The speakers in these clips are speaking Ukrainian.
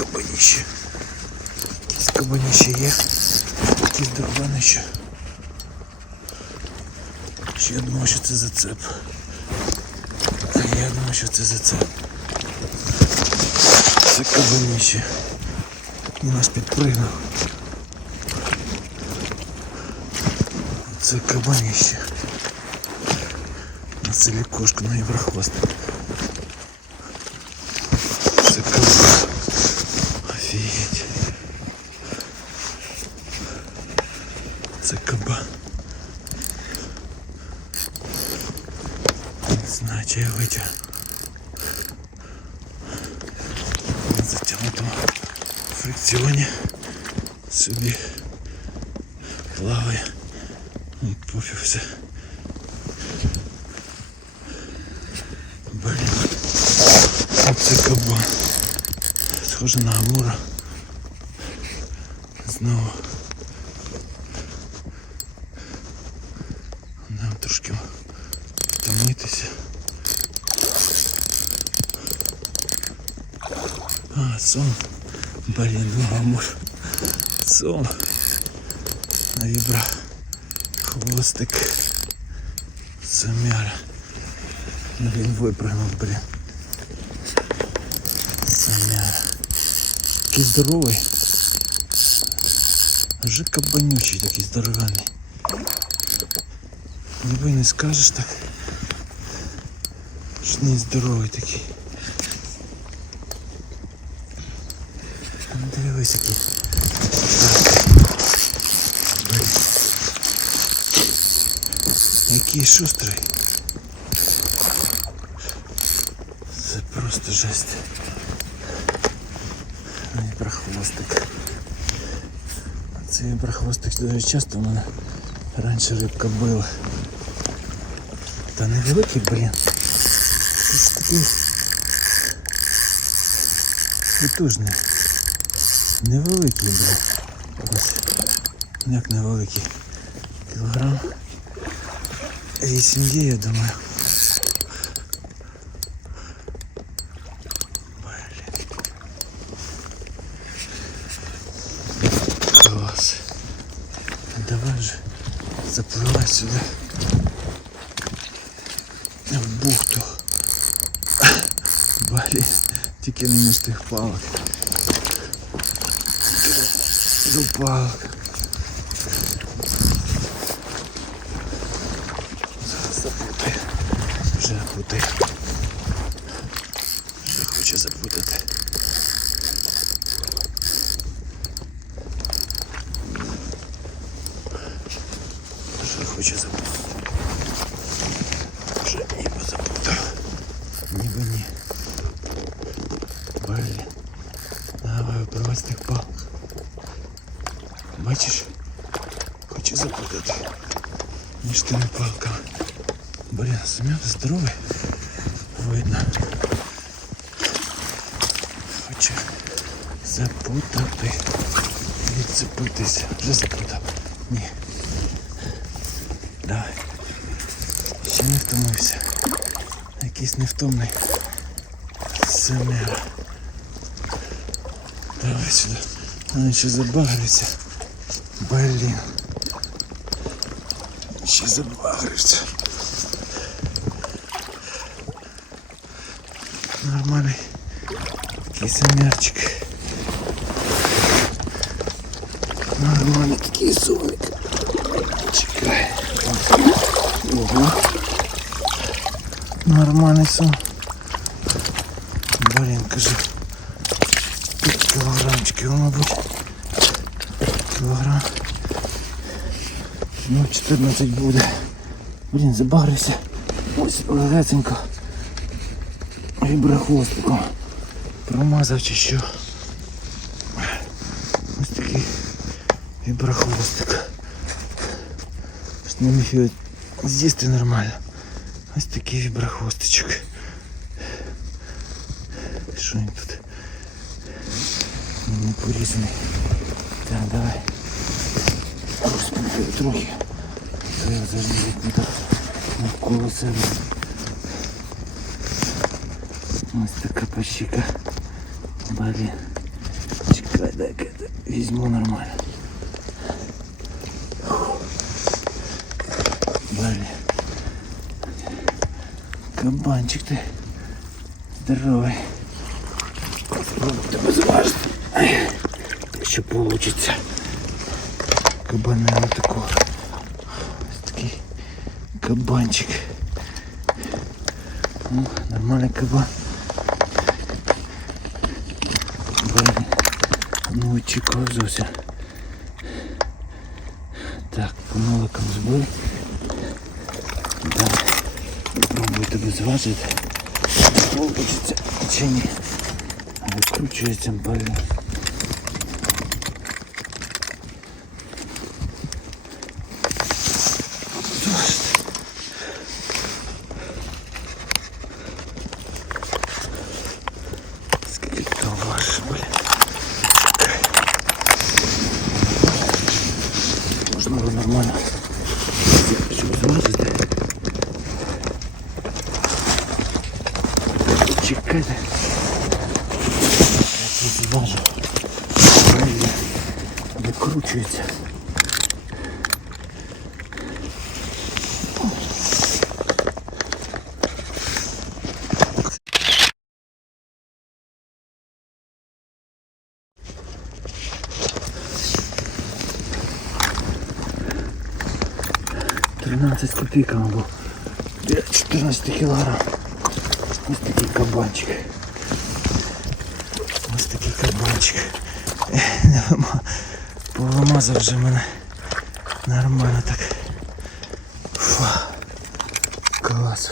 кабаніще. Якісь кабаніще є. Якісь дорбанище. Ще я думав, що це зацеп. Я думав, що це зацеп. Це кабаніще. І нас підпригнув. Це кабаніще. На селі кошка на єврохвостик. Це кабан. Офігеть. Це кабан. Не витягну. На затягнутому фрикціоні собі плаває. Ну, Пофіг все. Блін. Оце кабан. Схоже на Амура. Знову. сон. Блін, ну Амур. Сон. На вібра. Хвостик. Самяра. Блін, випрыгнув, блін. Самяра. Такий здоровий. Вже кабанючий такий здоровенний. Ніби не скажеш так. Що не здоровий такий. Дивись який. Блін. Який шустрий. Це просто жесть. Ай, прохвостик. Цей прохвостик дуже часто в мене раніше рибка била. Та невеликий, блін. Якийсь такий потужний. Невеликий, блін. Ось. Як невеликий. Кілограм. 8 є, я думаю. Клас. Давай же запливай сюди. В бухту. Блін, тільки не між тих палок. До палок. Зараз запутаю. Вже путаю. Вже хоче запутати. Вже хоче запутати. Вже ніби запутав. Ніби ні. Блін. Давай випливай з тих палок. Бачиш? Хоче запутати. Між тими палками. Блін, здоровий. Видно. Хоче запутати. Відцепитися. Вже запутав. Ні. Давай. Ще не втомився. Якийсь невтомний. Семера. Давай сюди. Він ще забагриться. Блін. Ще забагриться. Нормальний. Такий семерчик. Нормальний такий сумик. Чекай. Ого. Нормальний сон. Блін, кажи. 5 кілограмчиків, мабуть. Кілограм. Ну, 14 буде. Блін, забагрився. Ось легесенько. Віброхвостиком. Промазав чи що. Ось такий віброхвостик. Ж Не міг його з'їсти нормально. Ось такий віброхвостичок. Що він тут? Не порізаний. Так, давай. Розпустили трохи. То я завжди тут навколо себе. Ось така пащика. Блін. Чекай, дай візьму нормально. Блин. Кабанчик ты здоровый. Попробуй тебе зважити. Що получится. Кабана такого. Ось кабанчик. Ну, нормальний кабан. Блин Ну очікував зовсім. Так, по ноликам збив. Далі спробую тебе зважити. Получиться чи ні. Викручується блин. Нормально. Щоб зважити. Чекайте. Я тут зважу. Правильно. Викручується. Копійками був. 14 кілограм. Ось такий кабанчик. Ось такий кабанчик. Вима... Вже мене. Нормально так. Фа. Клас.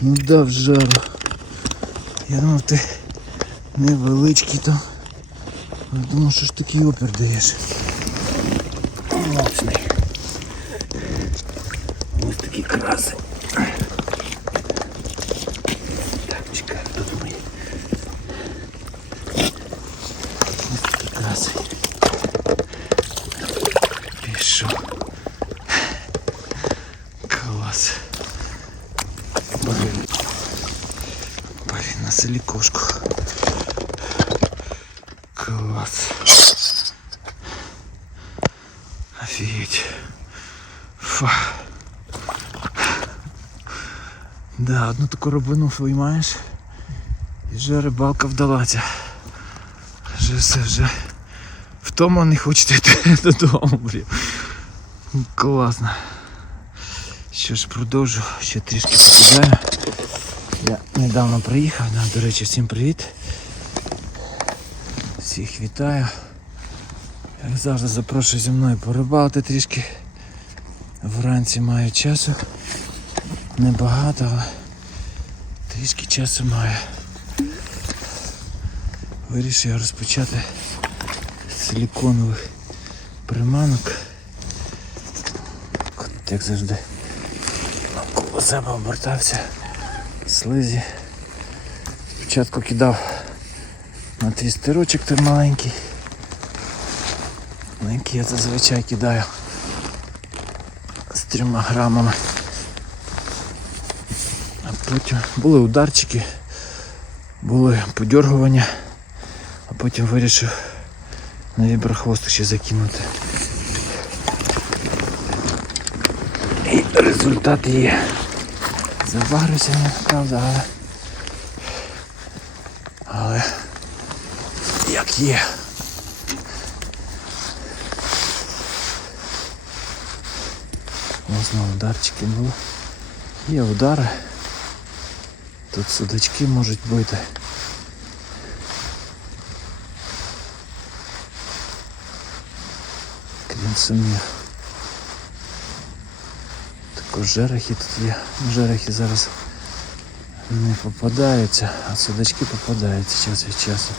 Ну дав жару. Я думав ти невеличкий там. Я думав, що ж такий опір даєш. Мощний. Ось такі краси. Так, чекай, тут мої. Ось такі краси. Пішов. Клас. Блин. Блин, на селі кошку. Клас. Офигеть. Фа. Да, одну таку робину виймаєш. І вже рибалка вдалася. Вже все, вже втома не хочете йти додому, блін. Класно. Що ж продовжу, ще трішки покидаю. Я недавно приїхав, да, до речі, всім привіт. Всіх вітаю. Як завжди запрошую зі мною порибалити трішки. Вранці маю часу. Небагато, але трішки часу маю. Вирішив розпочати з силіконових приманок. От Як завжди навколо себе обертався слизі. Спочатку кидав на твістерочок той маленький. Який я зазвичай кидаю з трьома грамами. А потім були ударчики, були подергування, а потім вирішив на віброхвост ще закинути. І результат є. Заварився не. Але як є. Ось знову ударчики були. Є удари. Тут судачки можуть бути. Крім сумів. Також жерехи тут є. Жерехи зараз не попадаються, а судачки попадаються час від часу.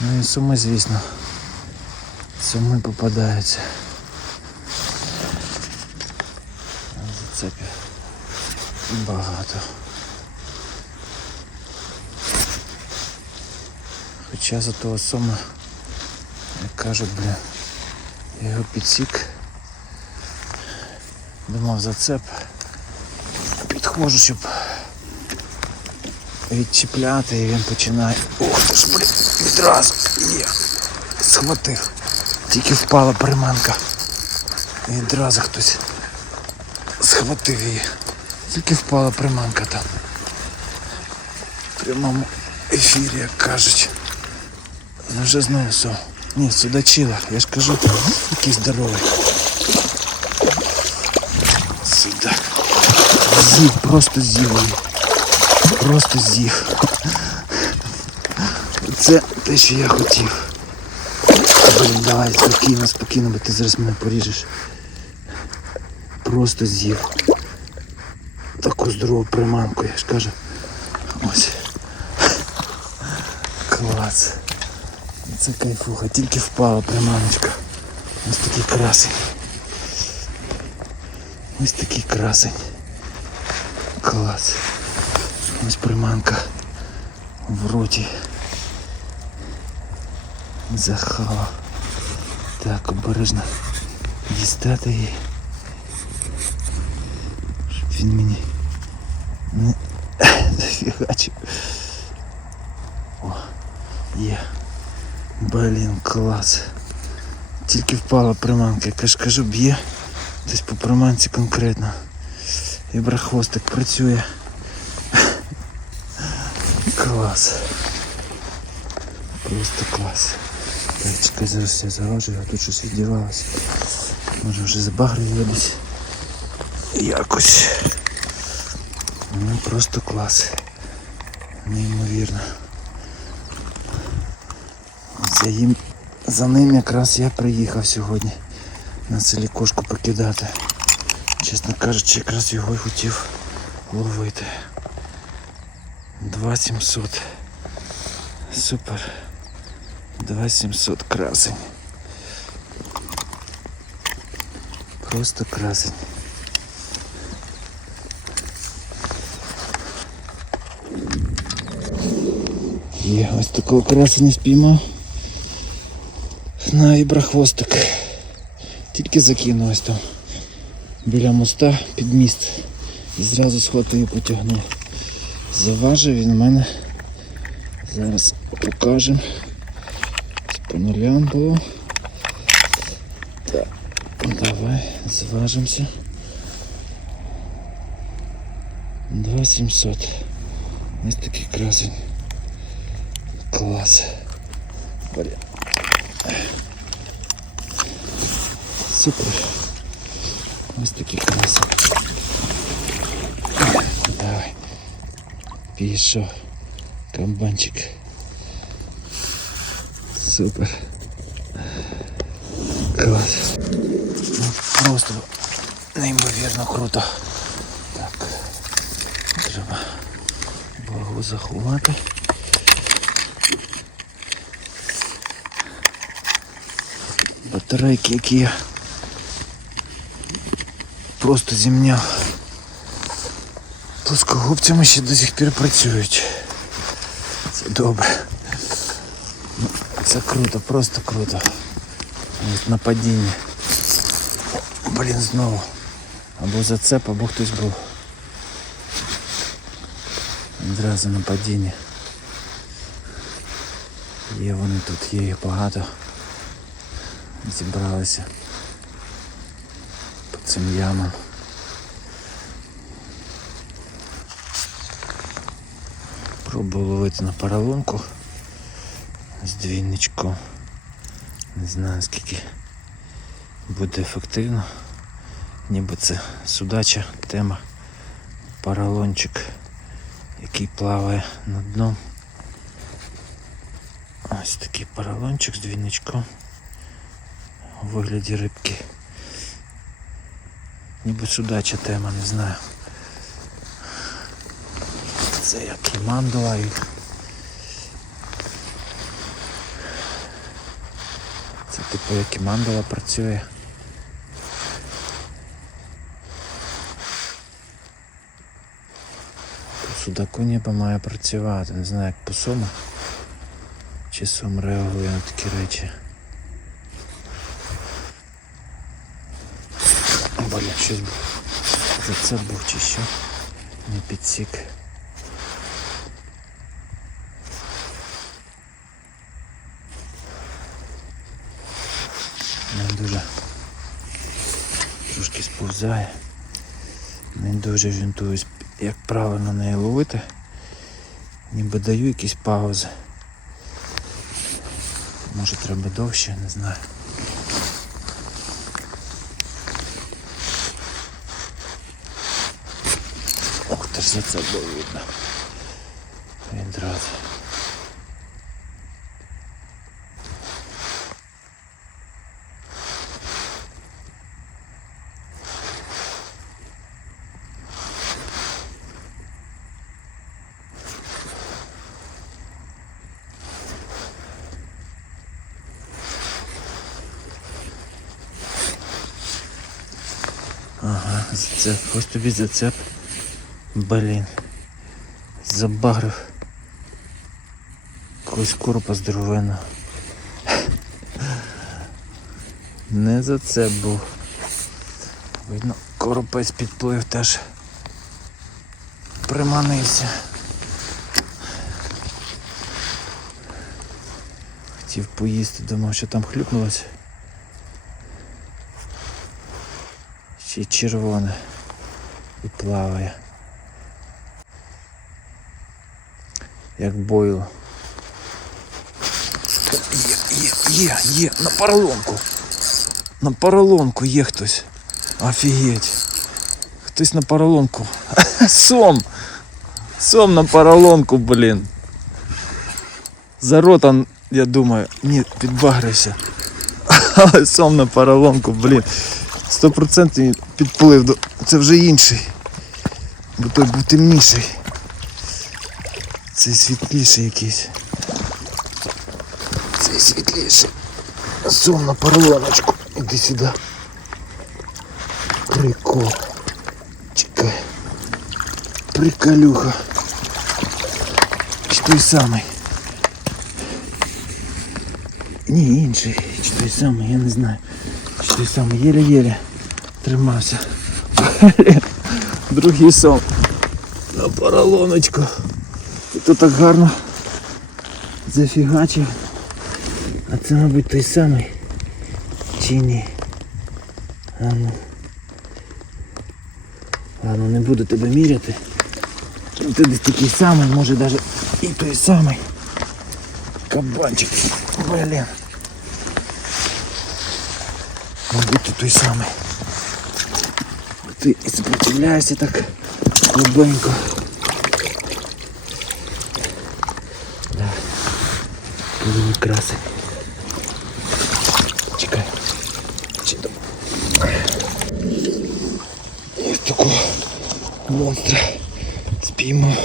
Ну і суми, звісно. Суми попадаються. Зацепів багато. Хоча за того сома, як кажуть, бля, я його підсік. Думав зацеп. Підходжу, щоб відчіпляти і він починає. Ух ти ж, блін, відразу. Є. Схватив. Тільки впала приманка. І відразу хтось схватив її. Тільки впала приманка там. В прямому ефірі, як кажуть. Ну вже знову сон. Ні, судачила. Я ж кажу, який здоровий. Судак. З'їв, просто з'їв її. Просто з'їв. Це те, що я хотів. Блін, давай спокійно, спокійно, бо ти зараз мене поріжеш. Просто з'їв. Таку здорову приманку, я ж кажу. Ось. Клас. Це кайфуха, тільки впала приманочка. Ось такий красень. Ось такий красень. Клас. Ось приманка в роті. Захава. Так, обережно дістати її. Щоб він мені не дофігачив. О, є. Блін, клас. Тільки впала приманка, я ж кажу, б'є. Десь по приманці конкретно. І брахвостик працює. Клас. Просто клас. Так, чекай, зараз я заражу, а тут щось віддівалося. Може вже забагрив десь. Якось. Ну просто клас. Неймовірно. Це їм за ним якраз я приїхав сьогодні на селі кошку покидати. Чесно кажучи, якраз його й хотів ловити. 2700. Супер. 2700 красень. Просто красень. Є, ось такого красення спіймав. На ібрахвостик. Тільки закинув ось там. Біля моста під міст. І зразу схватив і потягнув. Заважив він у мене. Зараз покажемо. Було. Так, давай, зважимося. 2700. Ось такий красень. Клас. Блін. Супер. Ось такий красень. Давай. Пішов. Камбанчик. Супер. Клас. Просто неймовірно круто. Так. Треба багу заховати. Батарейки, які я просто зімняв. Плоскогубцями ще до сих пір працюють. Це добре. Ну, Це круто, просто круто. Ось на падінні. Блін, знову. Або зацеп, або хтось був. Одразу на падінні. Є вони тут, є їх багато. Зібралися по цим ямам. Пробую ловити на паралонку З двійничком. Не знаю скільки буде ефективно. Ніби це судача тема. Паралончик, який плаває над дном. Ось такий паралончик з двійничком у вигляді рибки. Ніби судача тема, не знаю. Це як і мандала і типу як і мандала працює. Судаку ніби має працювати, не знаю як по сому. Чи сом реагує на такі речі. Бля, щось був. За це був чи що. Не підсік. Не дуже трошки сповзає. Не дуже орієнтуюсь, як правильно неї ловити. Ніби даю якісь паузи. Може треба довше, не знаю. Ох, ти ж за це було видно. Відразу. Ага, зацеп. Ось тобі зацеп. Блін. Забагрив. Якогось коропа здоровенного. Не зацеп був. Видно, коропець підплив теж. Приманився. Хотів поїсти, думав, що там хлюпнулося. Ще й червоне і плаває. Як бойло. Є, є, є, є, на поролонку. На поролонку є хтось. Офігеть. Хтось на поролонку. Сом. Сом на поролонку, блін. За ротом, я думаю, ні, підбагрився. Сом на поролонку, блін. 100% підплив до. Це вже інший. Бо той був темніший. Цей світліший якийсь. Цей світліший. Сум на поролоночку. Іди сюди. Прикол. Чекай. Приколюха. Чи той самий? Ні, інший. Чи той самий, я не знаю. Той самий, єле-єле тримався. Другий сон. На поролоночку. І то так гарно зафігачив. А це, мабуть, той самий. Чи ні? А ну. Ладно, не буду тебе міряти. Ну, Ти десь такий самий, може навіть і той самий. Кабанчик. Блін. Мабуть, ти той самий. Ти і сопротивляєшся так глибенько. Да. Подиви краси. Чекай. Чи там? Ось такого монстра спіймав.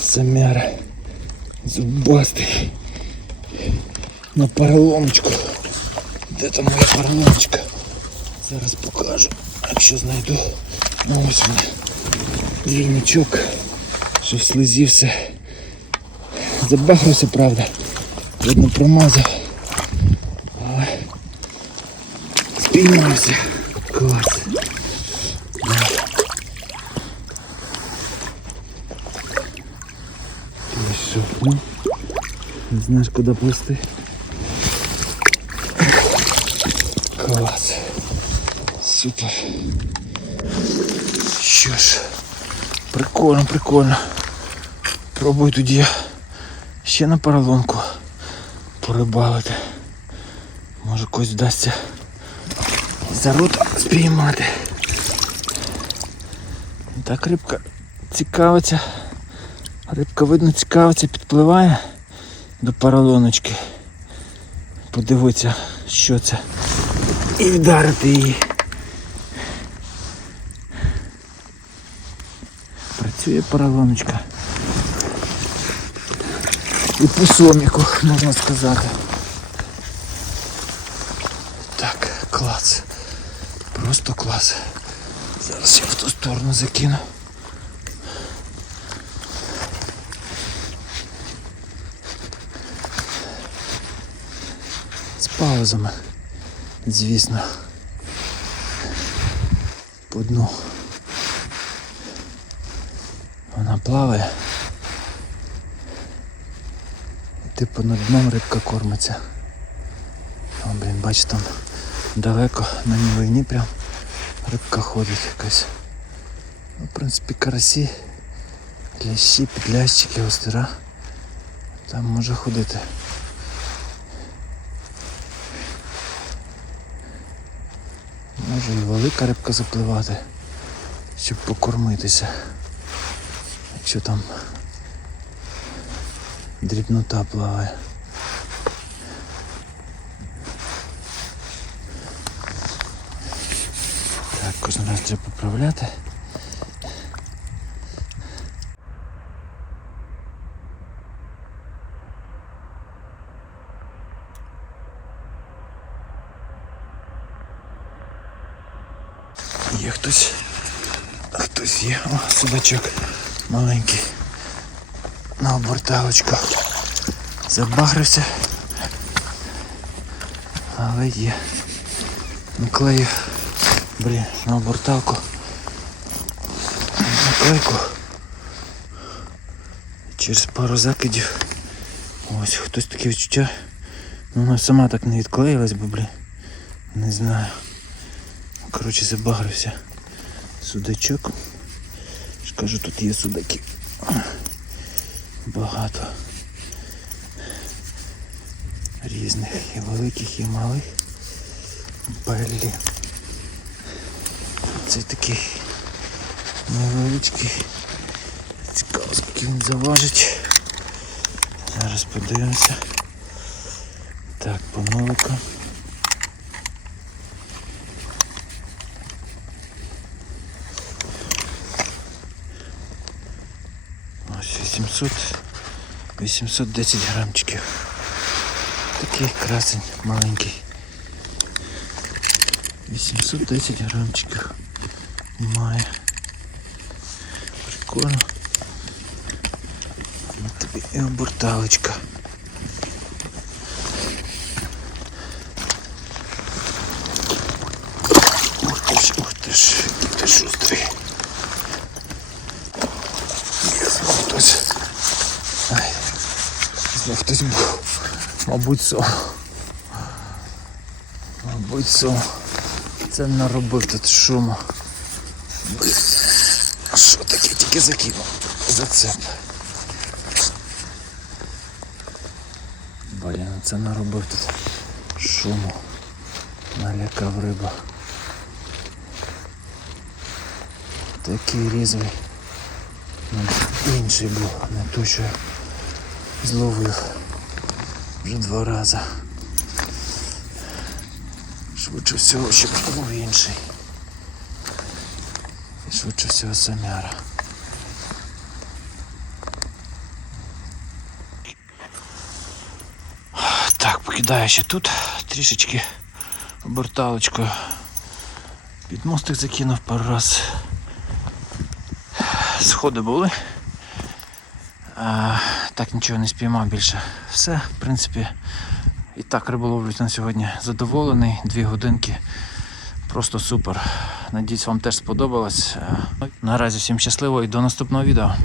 Самяра. Зубастий. На поролоночку. Де там моя поролоночка? Зараз покажу, якщо знайду. Ну ось вона. Двійничок. Що в слизі все. Забахався, правда. Видно промазав. Але спіймався. Клас. Да. Пішов. Ну, не знаєш, куди плисти. Клас. Супер. Що ж, прикольно, прикольно. Пробую тоді ще на поролонку порибалити. Може когось вдасться за рота спіймати. Так рибка цікавиться. Рибка видно цікавиться, підпливає до поролоночки. Подивиться, що це. І вдарити її. Працює поролоночка. І по соміку, можна сказати. Так, клас. Просто клас. Зараз я в ту сторону закину. З паузами, звісно. По дну. Вона плаває. І типу над дном рибка кормиться. О, блін, бачиш, там далеко на нівині прям рибка ходить якась. Ну, в принципі, карасі, лящі, підлящики, остера. Там може ходити. Може і велика рибка запливати, щоб покормитися. Якщо там дрібнота плаває. Так, кожен раз треба поправляти. Є хтось. Хтось є. О, судачок маленький. На оберталочку. Забагрився. Але є. Наклеїв. Блін, на оберталку. Наклейку. Через пару закидів. Ось хтось таке відчуття. Ну вона сама так не відклеїлась, бо блін. Не знаю. Коротше, забагрився. Судачок. Кажу, тут є судаки. Багато. Різних і великих, і малих. Беллі. Цей такий невеличкий. Цікаво, скільки він заважить. Зараз подивимося. Так, по 800, 810 грамчиків. Такий красень маленький. 810 грамчиків має. Прикольно. Ось тобі і оберталочка. Мабуть, сон. Мабуть, сон. Це наробив тут шуму. Блін. Що таке тільки закинув? Зацеп. Блін, це наробив тут шуму. Налякав риба. Такий різвий. Ну, Інший був, не той, що зловив вже два рази. Швидше всього, щоб був інший. І швидше всього самяра. Так, покидаю ще тут трішечки оберталочкою. Під мостик закинув пару раз. Сходи були. А, так нічого не спіймав більше. Все, в принципі, і так риболовлю на сьогодні задоволений. Дві годинки. Просто супер. Надіюсь, вам теж сподобалось. Е, Наразі всім щасливо і до наступного відео.